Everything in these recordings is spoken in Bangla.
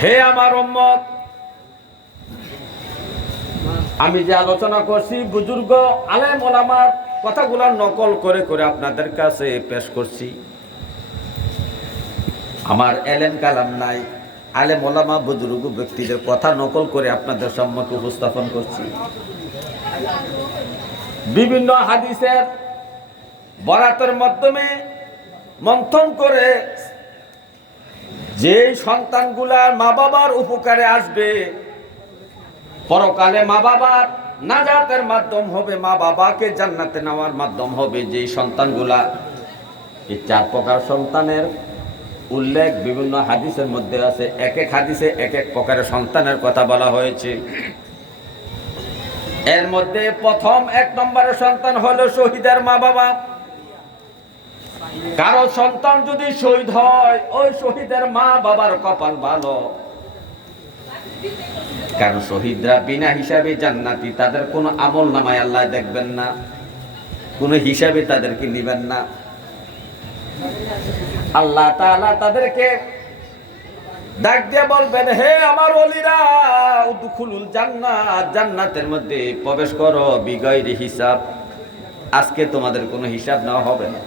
হে আমার উম্মত, আমি যে আলোচনা করছি, বুজুর্গ, আলেম ওলামার কথাগুলো নকল করে করে আপনাদের কাছে পেশ করছি। আমার এলেম কালাম নাই, আলেম ওলামা বুজুর্গ ব্যক্তিদের কথা নকল করে আপনাদের সম্মুখে উপস্থাপন করছি। বিভিন্ন হাদিসের বরাতের মাধ্যমে মন্থন করে যে সন্তানগুলা মা বাবার উপকারে আসবে, পরকালে মা বাবার নাজাতের মাধ্যম হবে মা বাবাকে জান্নাতে নেওয়ার মাধ্যম হবে। যে সন্তানগুলা, এই চার প্রকার সন্তানের উল্লেখ বিভিন্ন হাদিসের মধ্যে আছে। এক এক হাদিসে এক এক প্রকারের সন্তানের কথা বলা হয়েছে। এর মধ্যে প্রথম এক নম্বরের সন্তান হলো শহীদের মা বাবা কারও সন্তান যদি শহীদ হয়, ওই শহীদের মা বাবার কপাল ভালো। কারণ শহীদরা বিনা হিসাবে জান্নাতি, তাদের কোনো আমল নামায় আল্লাহ দেখবেন না, কোনো হিসাবে তাদেরকে নিবেন না। আল্লাহ তাআলা তাদেরকে ডাক দিয়ে বলবেন, হে আমার অলিরা উদখুলুল জান্নাত, জান্নাতের মধ্যে প্রবেশ করো, বিগয়রি হিসাব। আজকে তোমাদের কোনো হিসাব নেওয়া হবে না।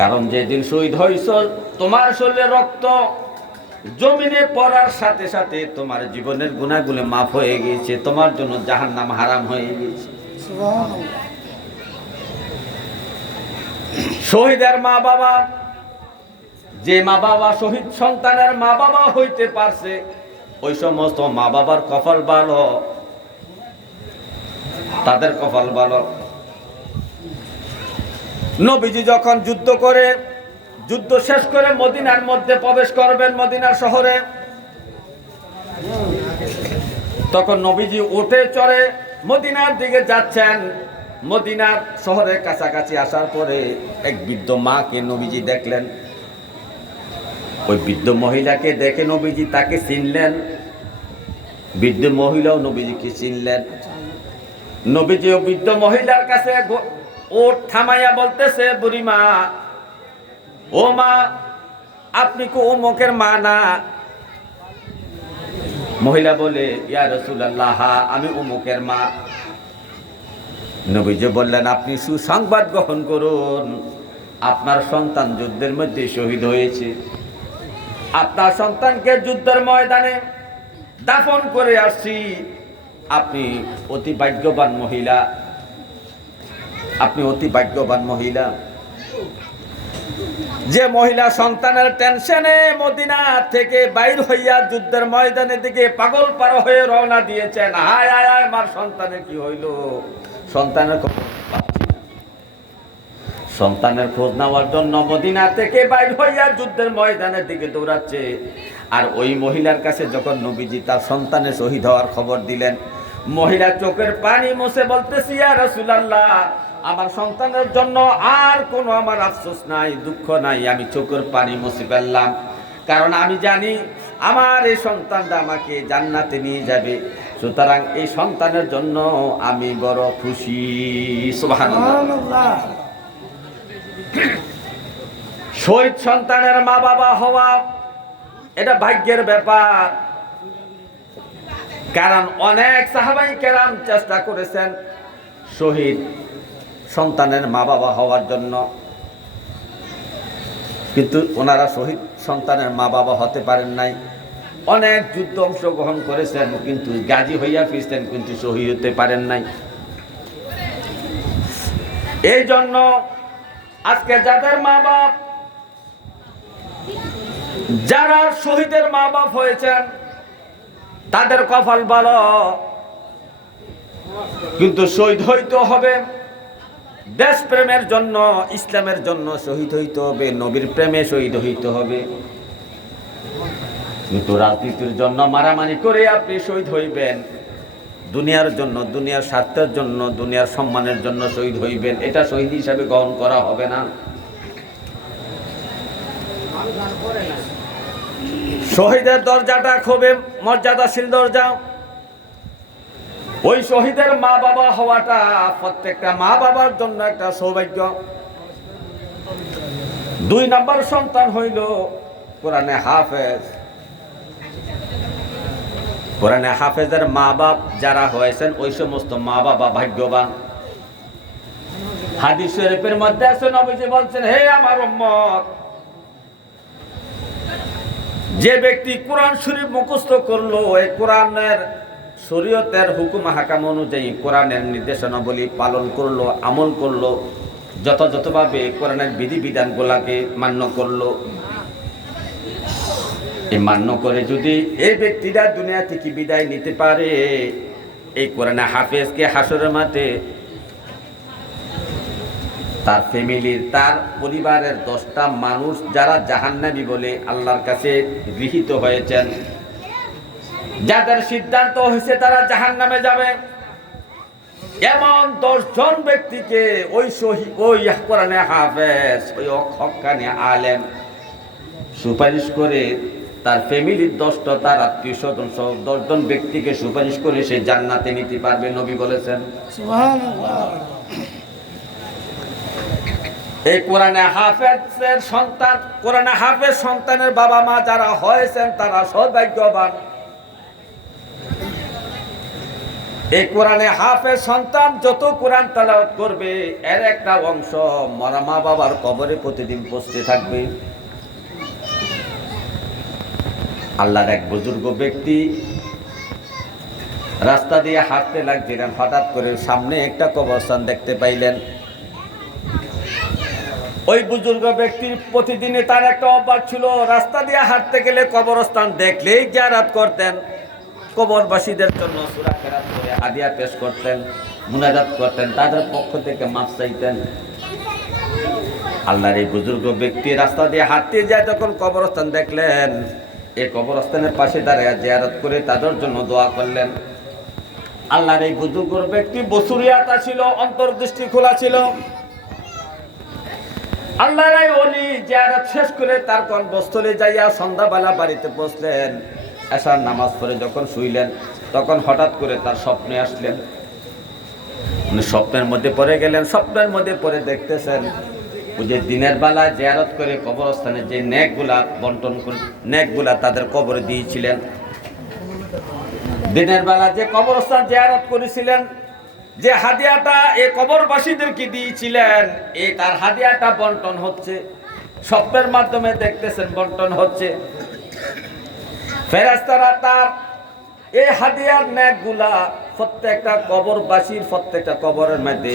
কারণ যেদিন শহীদ হইছ তোমার শরীরে রক্ত, জমিনে পড়ার সাথে সাথে তোমার জীবনের গুণাগুলো মাফ হয়ে গিয়েছে, তোমার জন্য জাহান নাম হারাম হয়ে গিয়েছে। শহীদের মা বাবা যে মা বাবা শহীদ সন্তানের মা বাবা হইতে পারছে, ওই সমস্ত মা বাবার কপাল ভালো, তাদের কপাল ভালো। নবীজি যখন যুদ্ধ করে, যুদ্ধ শেষ করে মদিনার মধ্যে প্রবেশ করবেন মদিনার শহরে, তখন নবীজি উঠে চড়ে মদিনার দিকে যাচ্ছেন। মদিনার শহরের কাছাকাছি আসার পরে এক বৃদ্ধ মাকে নবীজি দেখলেন। ওই বৃদ্ধ মহিলাকে দেখে নবীজি তাকে চিনলেন। বৃদ্ধ মহিলাও নবীজিকে চিনলেন। নবীজি ও বৃদ্ধ মহিলার কাছে ওট থামাইয়া বলতেছে বুড়িমা ও মা, আপনি কো অমুকের মা না? মহিলা বলে, ইয়া রসুল্লাহ আমি অমুকের মা। নবীজি বললেন, আপনি সুসংবাদ গ্রহণ করুন। আপনার সন্তান যুদ্ধের মধ্যে শহীদ হয়েছে। আপনার সন্তানকে যুদ্ধের ময়দানে দাফন করে আসছি। আপনি অতি ভাগ্যবান মহিলা আপনি অতি ভাগ্যবান মহিলা যে মহিলা সন্তানের টেনশনে মদিনা থেকে বাইর হইয়া যুদ্ধের ময়দানের দিকে পাগল পার হয়ে রওনা দিয়েছেন হায় হায় হায় আমার সন্তানের কি হইল সন্তানের। সন্তানের খোঁজ নেওয়ার জন্য মদিনা থেকে বাইর হইয়া যুদ্ধের ময়দানের দিকে দৌড়াচ্ছে আর ওই মহিলার কাছে যখন নবীজি তার সন্তানের শহীদ হওয়ার খবর দিলেন, মহিলা চোখের পানি মুছে বলতেছি আর রাসূলুল্লাহ আমার সন্তানের জন্য আর কোনো আমার আফসোস নাই দুঃখ নাই আমি চোখের পানি মুছে ফেললাম। কারণ আমি জানি আমার এই সন্তানটা আমাকে জান্নাতে নিয়ে যাবে। সুতরাং এই সন্তানের জন্য আমি বড় খুশি। শহীদ সন্তানের মা বাবা হওয়া এটা ভাগ্যের ব্যাপার। কারণ অনেক সাহাবাই কেরাম চেষ্টা করেছেন শহীদ সন্তানের মা বাবা হওয়ার জন্য। কিন্তু ওনারা শহীদ সন্তানের মা বাবা হতে পারেন নাই। অনেক যুদ্ধ অংশগ্রহণ করেছেন, কিন্তু গাজী হইয়া ফিরছেন, কিন্তু শহীদ হতে পারেন নাই। এই জন্য আজকে যাদের মা বাপ যারা শহীদের মা বাপ হয়েছেন, তাদের কপাল ভালো। কিন্তু শহীদ হইতে হবে। দেশ প্রেমের জন্য, ইসলামের জন্য শহীদ হইতে হবে, নবীর প্রেমে শহীদ হইতে হবে। কিন্তু রাজনীতির জন্য মারামারি করে আপনি শহীদ হইবেন। দুনিয়ার জন্য, দুনিয়ার স্বার্থের জন্য, দুনিয়ার সম্মানের জন্য শহীদ হইবেন। এটা শহীদ হিসাবে গ্রহণ করা হবে না। শহীদের দরজাটা খুবই মর্যাদাশীল দরজা। ওই শহীদের মা বাবা হওয়াটা প্রত্যেকটা মা বাবার জন্য একটা সৌভাগ্য। দুই নাম্বার সন্তান হইল কোরআনে হাফেজ। কোরআনে হাফেজের মা বাপ যারা হয়েছেন, ওই সমস্ত মা বাবা ভাগ্যবান। হাদিস শরীফের মধ্যে আছে, নবীজি বলছেন, হে আমার উম্মত, যে ব্যক্তি কোরআন শরীফ মুখস্থ করল এই কোরআনের শরীয়তের হুকুম হাকাম অনুযায়ী কোরআনের নির্দেশনাবলী পালন করল, আমল করল, যথাযথভাবে কোরআনের বিধি বিধানগুলাকে মান্য করল। এই মান্য করে যদি এই ব্যক্তিরা দুনিয়া থেকে বিদায় নিতে পারে, এই কোরআনে হাফেজকে হাসরের মাঠে তার ফ্যামিলির, তার পরিবারের দশটা মানুষ যারা জাহান্নাবি বলে আল্লাহর কাছে গৃহীত হয়েছেন যাদের সিদ্ধান্ত হয়েছে তারা জাহান্নামে যাবে। এমন দশজন ব্যক্তিকে ওই সহি ওই কোরআনে হাফেজ ওই হকানি আলেম সুপারিশ করে তার ফ্যামিলির দশটা তার আত্মীয় স্বজন সহ দশজন ব্যক্তিকে সুপারিশ করে সে জান্নাতে নিতে পারবে নবী বলেছেন। এই কোরআনে হাফেজের সন্তান কোরআনে হাফেজ সন্তানের বাবা মা যারা হয়েছেন তারা সৌভাগ্যবান। এই কোরআনে হাফেজ সন্তান যত কোরআন তালাওয়াত করবে, এর একটা অংশ মরা মা বাবার কবরে প্রতিদিন পৌঁছতে থাকবে। আল্লাহর এক বুজুর্গ ব্যক্তি রাস্তা দিয়ে হাঁটতে লাগছিলেন, হঠাৎ করে সামনে একটা কবরস্থান দেখতে পাইলেন। ওই বুজুর্গ ব্যক্তির প্রতিদিনে তার একটা অভ্যাস ছিল, রাস্তা দিয়ে হাঁটতে গেলে কবরস্থান দেখলেই জারাত করতেন। কবরবাসীদের জন্য সুরা হাদিয়া পেশ করতেন, মুনাজাত করতেন, তাদের পক্ষ থেকে মাপ চাইতেন। আল্লাহর এই বুজুর্গ ব্যক্তি রাস্তা দিয়ে হাঁটতে যায়, তখন কবরস্থান দেখলেন এই কবরস্থানের পাশে দাঁড়িয়ে জিয়ারত করে তাদের জন্য দোয়া করলেন। আল্লাহর এই বুজুর্গ ব্যক্তি বসুরিয়াতা ছিল, অন্তর্দৃষ্টি খোলা ছিল। আল্লাহর এই অলি জিয়ারত শেষ করে তার কর্মস্থলে যাইয়া সন্ধ্যাবেলা বাড়িতে পৌঁছলেন। এসার নামাজ পড়ে যখন শুইলেন তখন হঠাৎ করে তার স্বপ্নে আসলেন। উনি স্বপ্নের মধ্যে পড়ে গেলেন, স্বপ্নের মধ্যে পড়ে দেখতেছেন যে দিনের বেলা জেয়ারত করে কবরস্থানে যে নেকগুলা বন্টন করে, নেকগুলা তাদের কবরে দিয়েছিলেন। দিনের বেলা যে কবরস্থান জেয়ারত করেছিলেন, যে হাদিয়াটা এই কবরবাসীদেরকে দিয়েছিলেন এই তার হাদিয়াটা বন্টন হচ্ছে। স্বপ্নের মাধ্যমে দেখতেছেন বন্টন হচ্ছে। ফেরাস্তারা তার এই হাদিয়ার ন্যাকগুলা প্রত্যেকটা কবরবাসীর প্রত্যেকটা কবরের মধ্যে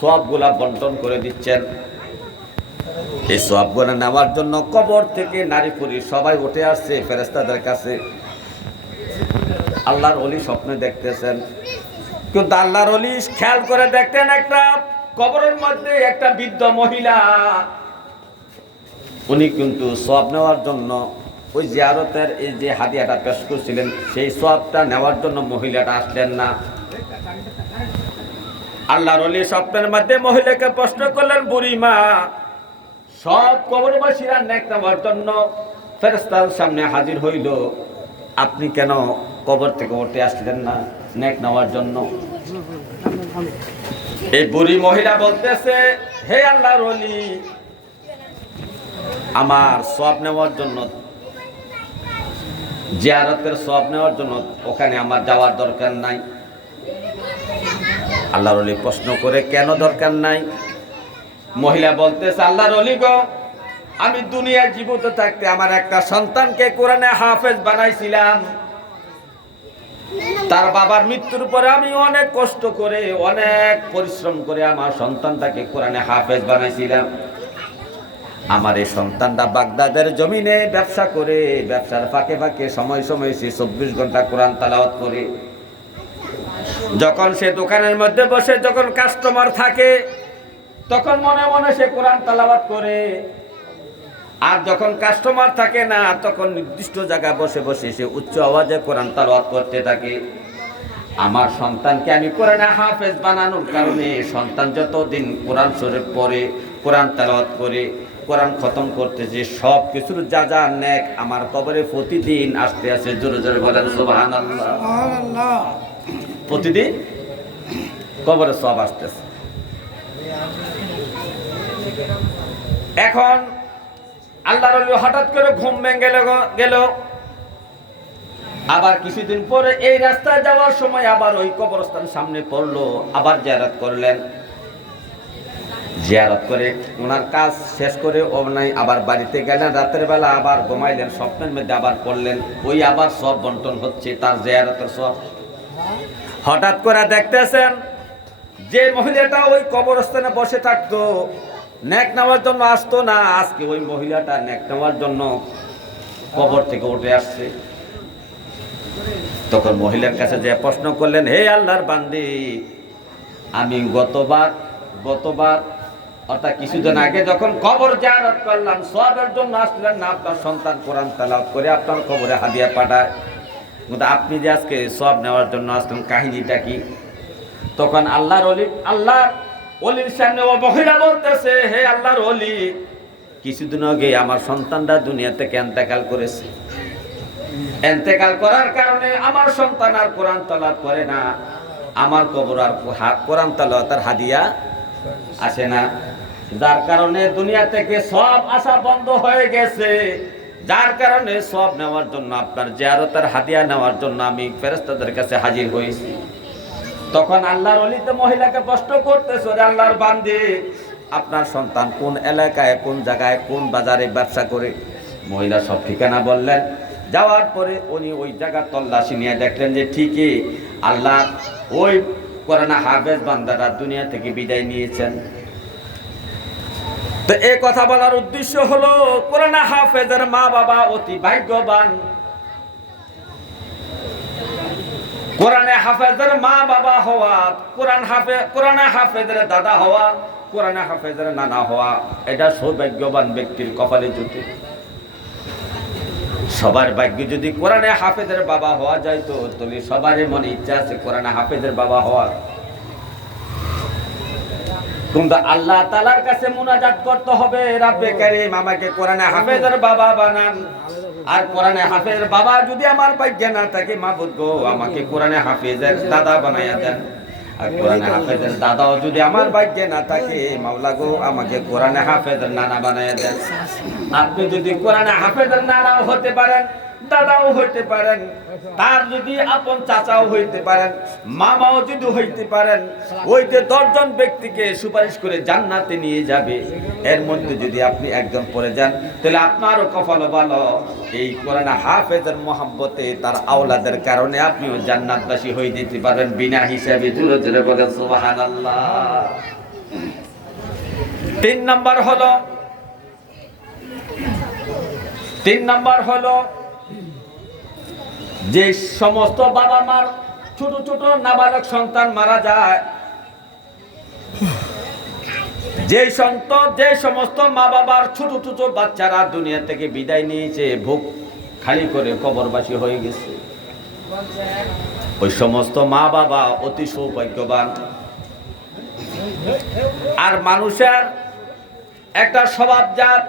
সবগুলা বন্টন করে দিচ্ছেন। এই সবগুলা নেওয়ার জন্য কবর থেকে নারী পুরী সবাই উঠে আসছে ফেরেস্তাদের কাছে। আল্লাহর অলি স্বপ্নে দেখতেছেন। কিন্তু আল্লাহর অলি খেয়াল করে দেখতেন একটা কবরের মধ্যে একটা বৃদ্ধ মহিলা। উনি কিন্তু সব নেওয়ার জন্য ওই জিয়ারতের এই যে হাদিয়াটা পেশ করছিলেন, সেই সবটা নেওয়ার জন্য মহিলাটা আসলেন না। আল্লাহর অলি স্বপ্নের মধ্যে মহিলাকে প্রশ্ন করলেন, বুড়ি মা, সব কবরবাসীরা নেক নেওয়ার জন্য ফেরস্তার সামনে হাজির হইল। আপনি কেন কবর থেকে উঠে আসলেন না নেক নেওয়ার জন্য? এই বুড়ি মহিলা বলতেছে, হে আল্লাহর অলি, আমার সব নেওয়ার জন্য জিয়ারতের সব নেওয়ার জন্য ওখানে আমার যাওয়ার দরকার নাই। আল্লাহর অলি প্রশ্ন করে, কেন দরকার নাই? মহিলা বলতেছে, আল্লাহর অলি গো, আমি দুনিয়ায় জীবিত থাকতে আমার একটা সন্তানকে কোরআনে হাফেজ বানাইছিলাম। তার বাবার মৃত্যুর পরে আমি অনেক কষ্ট করে, অনেক পরিশ্রম করে আমার সন্তানটাকে কোরআনে হাফেজ বানাইছিলাম। আমার এই সন্তানটা বাগদাদের জমিনে ব্যবসা করে, ব্যবসার ফাঁকে ফাঁকে সময় সময় সে চব্বিশ ঘণ্টা কোরআন তালাওয়াত করে। যখন সে দোকানের মধ্যে বসে, যখন কাস্টমার থাকে, তখন মনে মনে সে কোরআন তালাওয়াত করে। আর যখন কাস্টমার থাকে না, তখন নির্দিষ্ট জায়গায় বসে বসে সে উচ্চ আওয়াজে কোরআন তালাওয়াত করতে থাকে। আমার সন্তানকে আমি কোরআনে হাফেজ বানানোর কারণে সন্তান যতদিন কোরআন শরীফ পড়ে কোরআন তালাওয়াত করে কোরআন খতম করতেছে সব কিছুর যা যা নেক আমার কবরে প্রতিদিন আসতে আসে জোরে জোরে বলেন সুবহান প্রতিদিন কবরে সব আসতেছে। এখন আল্লাহর হঠাৎ করে ঘুম ভেঙে গেল গেল। আবার কিছুদিন পরে এই রাস্তায় যাওয়ার সময় আবার ওই কবরস্থান সামনে পড়ল আবার জিয়ারত করলেন। জিয়ারত করে। ওনার কাজ শেষ করে ও নাই আবার বাড়িতে গেলেন। রাতের বেলা আবার ঘুমাইলেন, স্বপ্নের মধ্যে আবার পড়লেন। ওই আবার সব বন্টন হচ্ছে, তার জিয়ারতের সব। হঠাৎ করে দেখতেছেন, যে মহিলাটা ওই কবরস্থানে বসে থাকতো, নেক নেওয়ার জন্য আসতো না, আজকে ওই মহিলাটা নেক নেওয়ার জন্য কবর থেকে উঠে আসছে। তখন মহিলার কাছে যে প্রশ্ন করলেন, হে আল্লাহর বান্দি, আমি গতবার গতবার অর্থাৎ কিছুদিন আগে যখন কবর জানাত করলাম, সবের জন্য আসলেন না, আপনার সন্তান কোরআন তালাওয়াত করে আপনার কবরে হাদিয়া পাঠায়। কিন্তু আপনি যে আজকে সব নেওয়ার জন্য আসলেন, কাহিনীটা কি? তখন আল্লাহর অলি আল্লাহ অলির সামনে ও মহিলা বলতেছে, হে আল্লাহর অলি, কিছুদিন আগে আমার সন্তানরা দুনিয়া থেকে এন্তেকাল করেছে? এন্তেকাল করার কারণে আমার সন্তান আর কোরআন তালাত করে না। আমার কবর আর কোরআন তালাতার হাদিয়া আসে না। যার কারণে দুনিয়া থেকে সব আশা বন্ধ হয়ে গেছে। যার কারণে সব নেওয়ার জন্য আপনার জিয়ারতের হাদিয়া নেওয়ার জন্য আমি ফেরেস্তাদের কাছে হাজির হয়েছি। তখন আল্লাহর অলিতে মহিলাকে প্রশ্ন করতেছে আল্লাহর বান্দে, আপনার সন্তান কোন এলাকায়, কোন জায়গায়, কোন বাজারে ব্যবসা করে? মহিলা সব ঠিকানা বললেন। যাওয়ার পরে উনি ওই জায়গার তল্লাশি নিয়ে দেখলেন যে ঠিকই আল্লাহ ওই কোরআনা হাফেজ বান্দারা দুনিয়া থেকে বিদায় নিয়েছেন। তো এই কথা বলার উদ্দেশ্য হলো, কোরআনা হাফেজের মা বাবা অতি ভাগ্যবান। কোরআনে হাফেজের মা বাবা হওয়া, কোরআন হাফে, কোরআনে হাফেজের দাদা হওয়া, কোরআনে হাফেজের নানা হওয়া, এটা সৌভাগ্যবান ব্যক্তির কপালে জুটে। সবার ভাগ্য যদি কোরআনে হাফেজের বাবা হওয়া যায় তো, তাহলে সবারই মনে ইচ্ছা আছে কোরআনে হাফেজের বাবা হওয়ার। কিন্তু আল্লাহ তালার কাছে মুনাজাত করতে হবে, রাব্বে কারিম আমাকে কোরআনে হাফেজের বাবা বানান। আর কোরআনে হাফেজের বাবা যদি আমার ভাগ্যে না থাকে মাহবুদ গো, আমাকে কোরআনে হাফেজের দাদা বানাইয়া দেন। আর কোরআনে হাফেজের দাদাও যদি আমার ভাগ্যে না থাকে, মাওলা গো, আমাকে কোরআনে হাফেজের নানা বানাইয়া দেন। আপনি যদি কোরআনে হাফেজের নানাও হতে পারেন দাদাও হইতে পারেন, তার যদি আপন চাচাও হইতে পারেন, মামাও যদি হইতে পারেন, ওই যে দশজন ব্যক্তিকে সুপারিশ করে জান্নাতে নিয়ে যাবে। এর মধ্যে যদি আপনি একজন পড়ে যান, তাহলে আপনারও কপাল ভালো। এই কোরআন হাফেজের মোহাব্বতে, তার আওলাদের কারণে আপনিও জান্নাতবাসী হয়ে যেতে পারবেন বিনা হিসাবে। জুড়ে জুড়ে বলেন, সুবহানাল্লাহ। তিন নাম্বার হলো, তিন নাম্বার হলো যে সমস্ত বাবা মার ছোট ছোট নাবালক সন্তান মারা যায়, যে সন্তান যে সমস্ত মা বাবার ছোট ছোট বাচ্চারা দুনিয়া থেকে বিদায় নিয়েছে, ভোগ খালি করে কবরবাসী হয়ে গেছে। ওই সমস্ত মা বাবা অতি সৌভাগ্যবান। আর মানুষের একটা স্বভাবজাত